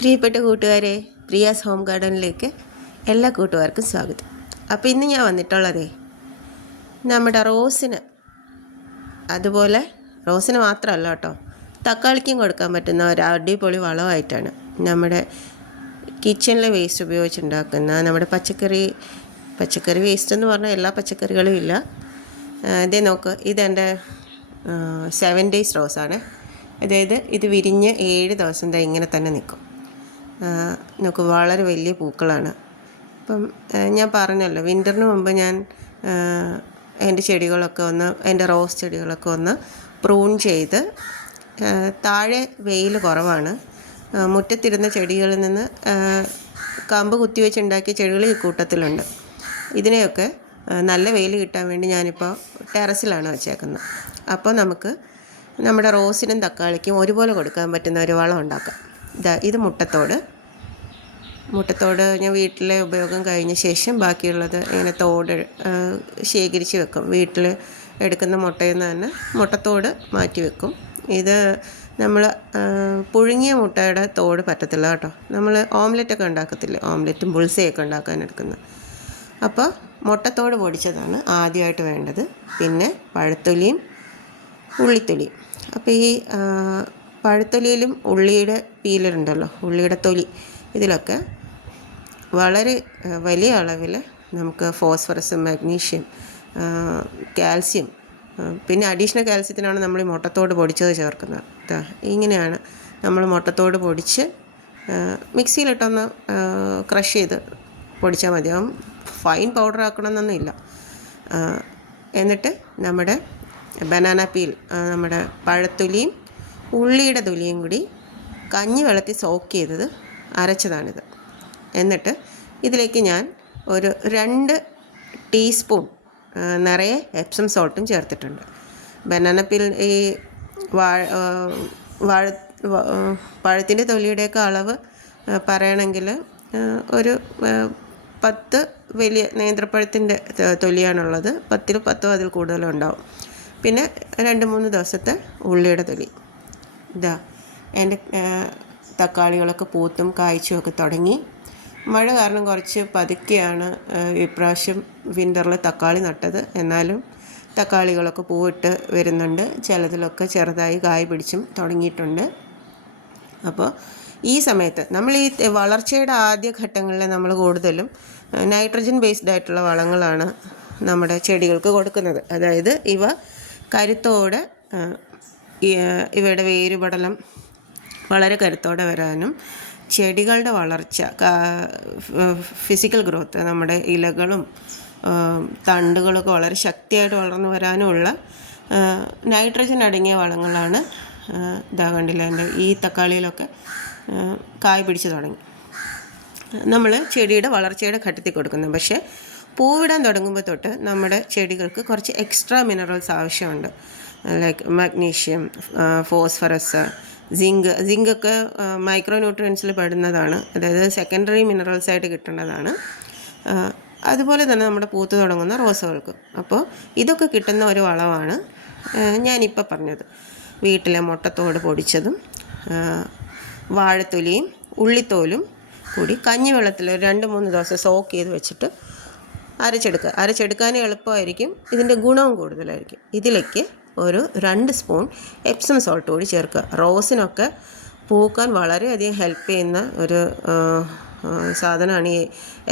പ്രിയപ്പെട്ട കൂട്ടുകാരെ, പ്രിയാസ് ഹോം ഗാർഡനിലേക്ക് എല്ലാ കൂട്ടുകാർക്കും സ്വാഗതം. അപ്പോൾ ഇന്ന് ഞാൻ വന്നിട്ടുള്ളതേ നമ്മുടെ അതുപോലെ റോസിന് മാത്രമല്ല കേട്ടോ, തക്കാളിക്കും കൊടുക്കാൻ പറ്റുന്ന ഒരു അടിപൊളി വളമായിട്ടാണ്. നമ്മുടെ കിച്ചണിലെ വേസ്റ്റ് ഉപയോഗിച്ചുണ്ടാക്കുന്ന നമ്മുടെ പച്ചക്കറി വേസ്റ്റ് എന്ന് പറഞ്ഞാൽ എല്ലാ പച്ചക്കറികളും ഇല്ല. ഇതേ നോക്ക്, ഇതെൻ്റെ 7 days റോസാണ്. അതായത് ഇത് വിരിഞ്ഞ് 7 ദിവസം ഇങ്ങനെ തന്നെ നിൽക്കും. നോക്ക്, വളരെ വലിയ പൂക്കളാണ്. അപ്പം ഞാൻ പറഞ്ഞല്ലോ, വിൻ്ററിന് മുമ്പ് ഞാൻ എൻ്റെ റോസ് ചെടികളൊക്കെ ഒന്ന് പ്രൂൺ ചെയ്ത്, താഴെ വെയിൽ കുറവാണ്, മുറ്റത്തിരുന്ന ചെടികളിൽ നിന്ന് കമ്പ് കുത്തിവെച്ചുണ്ടാക്കിയ ചെടികൾ ഈ കൂട്ടത്തിലുണ്ട്. ഇതിനെയൊക്കെ നല്ല വെയിൽ കിട്ടാൻ വേണ്ടി ഞാനിപ്പോൾ ടെറസിലാണ് വെച്ചേക്കുന്നത്. അപ്പോൾ നമുക്ക് നമ്മുടെ റോസിനും തക്കാളിക്കും ഒരുപോലെ കൊടുക്കാൻ പറ്റുന്ന ഒരു വളം ഉണ്ടാക്കാം. ഇത് മുട്ടത്തോട് ഞാൻ വീട്ടിലെ ഉപയോഗം കഴിഞ്ഞ ശേഷം ബാക്കിയുള്ളത് ഇങ്ങനെ തോട് ശേഖരിച്ച് വെക്കും. വീട്ടിൽ എടുക്കുന്ന മുട്ടയിൽ നിന്ന് തന്നെ മുട്ടത്തോട് മാറ്റി വെക്കും. ഇത് നമ്മൾ പുഴുങ്ങിയ മുട്ടയുടെ തോട് പറ്റത്തില്ല കേട്ടോ. നമ്മൾ ഓംലെറ്റൊക്കെ ഉണ്ടാക്കത്തില്ലേ, ഓംലെറ്റും ബുൾസയൊക്കെ ഉണ്ടാക്കാൻ എടുക്കുന്നത്. അപ്പോൾ മുട്ടത്തോട് പൊടിച്ചതാണ് ആദ്യമായിട്ട് വേണ്ടത്. പിന്നെ പഴത്തൊലിയും ഉള്ളിത്തൊലിയും. അപ്പോൾ ഈ പഴത്തൊലിയിലും ഉള്ളിയുടെ പീലറുണ്ടല്ലോ, ഉള്ളിയുടെ തൊലി, ഇതിലൊക്കെ വളരെ വലിയ അളവിൽ നമുക്ക് ഫോസ്ഫറസ്, മാഗ്നീഷ്യം, കാൽസ്യം, പിന്നെ അഡീഷണൽ കാൽസ്യത്തിനാണ് നമ്മൾ ഈ മുട്ടത്തോട് പൊടിച്ചത് ചേർക്കുന്നത്. ഇങ്ങനെയാണ് നമ്മൾ മുട്ടത്തോട് പൊടിച്ച് മിക്സിയിലിട്ടൊന്ന് ക്രഷ് ചെയ്ത് പൊടിച്ചാൽ മതിയാവും. ഫൈൻ പൗഡർ ആക്കണമെന്നൊന്നുമില്ല. എന്നിട്ട് നമ്മുടെ ബനാന പീൽ, നമ്മുടെ പഴത്തൊലിയും ഉള്ളിയുടെ തൊലിയും കൂടി കഞ്ഞി വെള്ളത്തിൽ സോക്ക് ചെയ്തത് അരച്ചതാണിത്. എന്നിട്ട് ഇതിലേക്ക് ഞാൻ ഒരു 2 ടീസ്പൂൺ നിറയെ എപ്സം സോൾട്ടും ചേർത്തിട്ടുണ്ട്. ബനാന പീൽ ഈ പഴത്തിൻ്റെ തൊലിയുടെയൊക്കെ അളവ് പറയണമെങ്കിൽ ഒരു 10 വലിയ നേന്ത്രപ്പഴത്തിൻ്റെ തൊലിയാണുള്ളത്. 10 അതിൽ കൂടുതലും ഉണ്ടാവും. പിന്നെ 2-3 ദിവസത്തെ ഉള്ളിയുടെ തൊലി. എൻ്റെ തക്കാളികളൊക്കെ പൂത്തും കായ്ച്ചും ഒക്കെ തുടങ്ങി. മഴ കാരണം കുറച്ച് പതുക്കെയാണ് ഇപ്രാവശ്യം വിൻ്ററിൽ തക്കാളി നട്ടത്. എന്നാലും തക്കാളികളൊക്കെ പൂവിട്ട് വരുന്നുണ്ട്. ചിലതിലൊക്കെ ചെറുതായി കായ് പിടിച്ചും തുടങ്ങിയിട്ടുണ്ട്. അപ്പോൾ ഈ സമയത്ത് നമ്മൾ ഈ വളർച്ചയുടെ ആദ്യ ഘട്ടങ്ങളിൽ നമ്മൾ കൂടുതലും നൈട്രജൻ ബേസ്ഡ് ആയിട്ടുള്ള വളങ്ങളാണ് നമ്മുടെ ചെടികൾക്ക് കൊടുക്കുന്നത്. അതായത് ഇവ കരുത്തോടെ, ഇവയുടെ വേരുപടലം വളരെ കരുത്തോടെ വരാനും ചെടികളുടെ വളർച്ച, ഫിസിക്കൽ ഗ്രോത്ത്, നമ്മുടെ ഇലകളും തണ്ടുകളൊക്കെ വളരെ ശക്തിയായിട്ട് വളർന്നു വരാനുമുള്ള നൈട്രജൻ അടങ്ങിയ വളങ്ങളാണ്. കണ്ടില്ല, എൻ്റെ ഈ തക്കാളിയിലൊക്കെ കായ് പിടിച്ച് തുടങ്ങി. നമ്മൾ ചെടിയുടെ വളർച്ചയുടെ ഘട്ടത്തിൽ കൊടുക്കുന്നത്. പക്ഷേ പൂവിടാൻ തുടങ്ങുമ്പോൾ തൊട്ട് നമ്മുടെ ചെടികൾക്ക് കുറച്ച് എക്സ്ട്രാ മിനറൽസ് ആവശ്യമുണ്ട്. ലൈക്ക് മാഗ്നീഷ്യം, ഫോസ്ഫറസ്, സിങ്കൊക്കെ മൈക്രോ ന്യൂട്രിയൻസിൽ പെടുന്നതാണ്. അതായത് സെക്കൻഡറി മിനറൽസ് ആയിട്ട് കിട്ടേണ്ടതാണ്. അതുപോലെ തന്നെ നമ്മുടെ പൂത്ത് തുടങ്ങുന്ന റോസുകൾക്ക്. അപ്പോൾ ഇതൊക്കെ കിട്ടുന്ന ഒരു വളമാണ് ഞാനിപ്പോൾ പറഞ്ഞത്. വീട്ടിലെ മുട്ടത്തോട് പൊടിച്ചതും വാഴത്തൊലിയും ഉള്ളിത്തോലും കൂടി കഞ്ഞിവെള്ളത്തിൽ 2-3 ദിവസം സോക്ക് ചെയ്ത് വെച്ചിട്ട് അരച്ചെടുക്കാനും എളുപ്പമായിരിക്കും. ഇതിൻ്റെ ഗുണവും കൂടുതലായിരിക്കും. ഇതിലേക്ക് ഒരു 2 സ്പൂൺ എപ്സം സോൾട്ട് കൂടി ചേർക്കുക. റോസിനൊക്കെ പൂക്കാൻ വളരെയധികം ഹെൽപ്പ് ചെയ്യുന്ന ഒരു സാധനമാണ് ഈ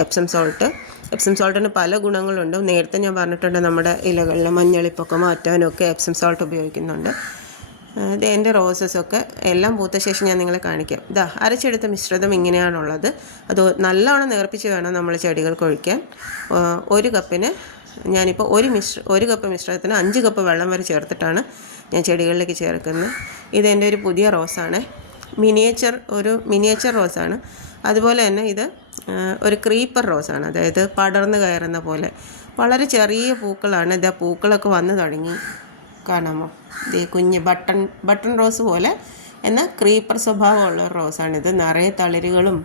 എപ്സം സോൾട്ട്. എപ്സം സോൾട്ടിന് പല ഗുണങ്ങളുണ്ട്. നേരത്തെ ഞാൻ പറഞ്ഞിട്ടുണ്ട്, നമ്മുടെ ഇലകളിലെ മഞ്ഞളിപ്പൊക്കെ മാറ്റാനൊക്കെ എപ്സം സോൾട്ട് ഉപയോഗിക്കുന്നുണ്ട്. എൻ്റെ റോസസൊക്കെ എല്ലാം പൂത്ത ശേഷം ഞാൻ നിങ്ങളെ കാണിക്കാം. അരച്ചെടുത്ത മിശ്രിതം ഇങ്ങനെയാണുള്ളത്. അത് നല്ലോണം നേർപ്പിച്ച് വേണം നമ്മൾ ചെടികൾക്ക് ഒഴിക്കാൻ. 1 കപ്പിന് ഞാനിപ്പോൾ 1 കപ്പ് മിശ്രിതത്തിന് 5 കപ്പ് വെള്ളം വരെ ചേർത്തിട്ടാണ് ഞാൻ ചെടികളിലേക്ക് ചേർക്കുന്നത്. ഇതെൻ്റെ ഒരു പുതിയ റോസാണ്, മിനിയേച്ചർ റോസാണ്. അതുപോലെ തന്നെ ഇത് ഒരു ക്രീപ്പർ റോസാണ്. അതായത് പടർന്ന് കയറുന്ന പോലെ വളരെ ചെറിയ പൂക്കളാണ്. പൂക്കളൊക്കെ വന്ന് തുടങ്ങി, കാണാമോ? കുഞ്ഞ് ബട്ടൺ റോസ് പോലെ എന്നാൽ ക്രീപ്പർ സ്വഭാവമുള്ള ഒരു റോസാണിത്. നിറയെ തളിരുകളും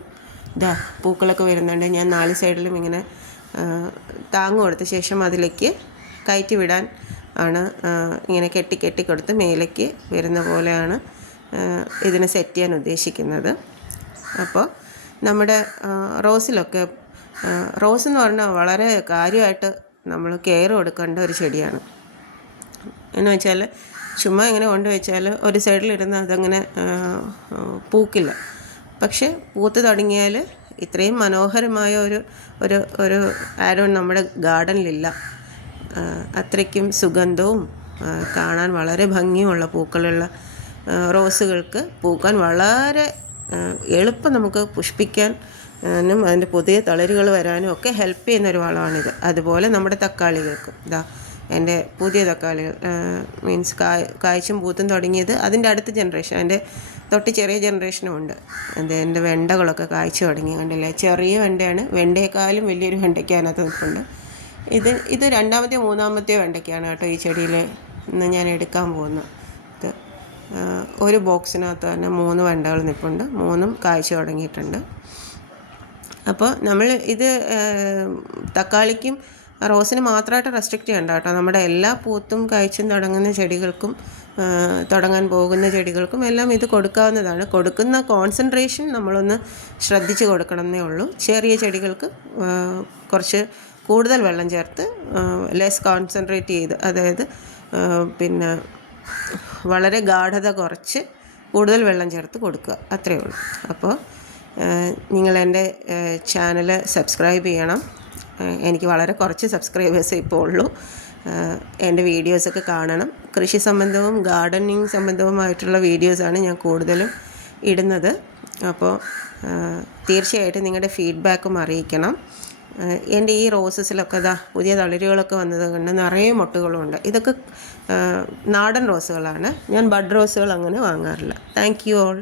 പൂക്കളൊക്കെ വരുന്നുണ്ട്. ഞാൻ 4 സൈഡിലും ഇങ്ങനെ താങ്ങ് കൊടുത്ത ശേഷം അതിലേക്ക് കയറ്റി വിടാൻ ആണ് ഇങ്ങനെ കെട്ടി കൊടുത്ത് മേലേക്ക് വരുന്ന പോലെയാണ് ഇതിനെ സെറ്റ് ചെയ്യാൻ ഉദ്ദേശിക്കുന്നത്. അപ്പോൾ നമ്മുടെ റോസിലൊക്കെ റോസ് എന്ന് പറഞ്ഞാൽ വളരെ കാര്യമായിട്ട് നമ്മൾ കെയർ കൊടുക്കേണ്ട ഒരു ചെടിയാണ്. എന്ന് വെച്ചാൽ ചുമ്മാ ഇങ്ങനെ കൊണ്ടുവച്ചാൽ ഒരു സൈഡിലിരുന്ന് അതങ്ങനെ പൂക്കില്ല. പക്ഷെ പൂത്ത് തുടങ്ങിയാൽ ഇത്രയും മനോഹരമായ ഒരു ഒരു ഒരു ആരോൺ നമ്മുടെ ഗാർഡനിലില്ല. അത്രയ്ക്കും സുഗന്ധവും കാണാൻ വളരെ ഭംഗിയുമുള്ള പൂക്കളുള്ള റോസുകൾക്ക് പൂക്കാൻ വളരെ എളുപ്പം നമുക്ക് പുഷ്പിക്കാനും അതിൻ്റെ പുതിയ തളിരുകൾ വരാനും ഒക്കെ ഹെൽപ്പ് ചെയ്യുന്നൊരു വളമാണിത്. അതുപോലെ നമ്മുടെ തക്കാളികൾക്കും എൻ്റെ പുതിയ തക്കാളികൾ മീൻസ് കായ്ച്ചും പൂത്തും തുടങ്ങിയത് അതിൻ്റെ അടുത്ത ജനറേഷൻ, എൻ്റെ തൊട്ട് ചെറിയ ജനറേഷനും ഉണ്ട്. എൻ്റെ വെണ്ടകളൊക്കെ കായ്ച്ചു തുടങ്ങി, കണ്ടില്ലേ? ചെറിയ വെണ്ടയാണ്, വെണ്ടയെക്കാളും വലിയൊരു വെണ്ടയ്ക്ക അതിനകത്ത് നിൽപ്പുണ്ട്. ഇത് രണ്ടാമത്തെയോ മൂന്നാമത്തെയോ വെണ്ടയ്ക്കാണ് കേട്ടോ ഈ ചെടിയിൽ ഇന്ന് ഞാൻ എടുക്കാൻ പോകുന്നത്. ഇത് ഒരു ബോക്സിനകത്ത് തന്നെ 3 വെണ്ടകൾ നിൽപ്പുണ്ട്, 3ഉം കായ്ച്ചു തുടങ്ങിയിട്ടുണ്ട്. അപ്പോൾ നമ്മൾ ഇത് തക്കാളിക്കും റോസിന് മാത്രമായിട്ട് റെസ്ട്രിക്റ്റ് ചെയ്യണ്ട കേട്ടോ. നമ്മുടെ എല്ലാ പൂത്തും കായ്ച്ചും തുടങ്ങുന്ന ചെടികൾക്കും തുടങ്ങാൻ പോകുന്ന ചെടികൾക്കും എല്ലാം ഇത് കൊടുക്കാവുന്നതാണ്. കൊടുക്കുന്ന കോൺസെൻട്രേഷൻ നമ്മളൊന്ന് ശ്രദ്ധിച്ച് കൊടുക്കണമെന്നേ ഉള്ളൂ. ചെറിയ ചെടികൾക്ക് കുറച്ച് കൂടുതൽ വെള്ളം ചേർത്ത് ലെസ് കോൺസെൻട്രേറ്റ് ചെയ്ത്, അതായത് പിന്നെ വളരെ ഗാഢത കുറച്ച് കൂടുതൽ വെള്ളം ചേർത്ത് കൊടുക്കുക, അത്രയേ ഉള്ളൂ. അപ്പോൾ നിങ്ങളെൻ്റെ ചാനൽ സബ്സ്ക്രൈബ് ചെയ്യണം. എനിക്ക് വളരെ കുറച്ച് സബ്സ്ക്രൈബേഴ്സേ ഇപ്പോൾ ഉള്ളൂ. എൻ്റെ വീഡിയോസൊക്കെ കാണണം. കൃഷി സംബന്ധവും ഗാർഡനിങ് സംബന്ധവുമായിട്ടുള്ള വീഡിയോസാണ് ഞാൻ കൂടുതലും ഇടുന്നത്. അപ്പോൾ തീർച്ചയായിട്ടും നിങ്ങളുടെ ഫീഡ്ബാക്കും അറിയിക്കണം. എൻ്റെ ഈ റോസസിലൊക്കെ പുതിയ തളിരുകളൊക്കെ വന്നത് കൊണ്ട് നിറയെ മൊട്ടുകളുമുണ്ട്. ഇതൊക്കെ നാടൻ റോസുകളാണ്. ഞാൻ ബഡ് റോസുകൾ അങ്ങനെ വാങ്ങാറില്ല. Thank you all.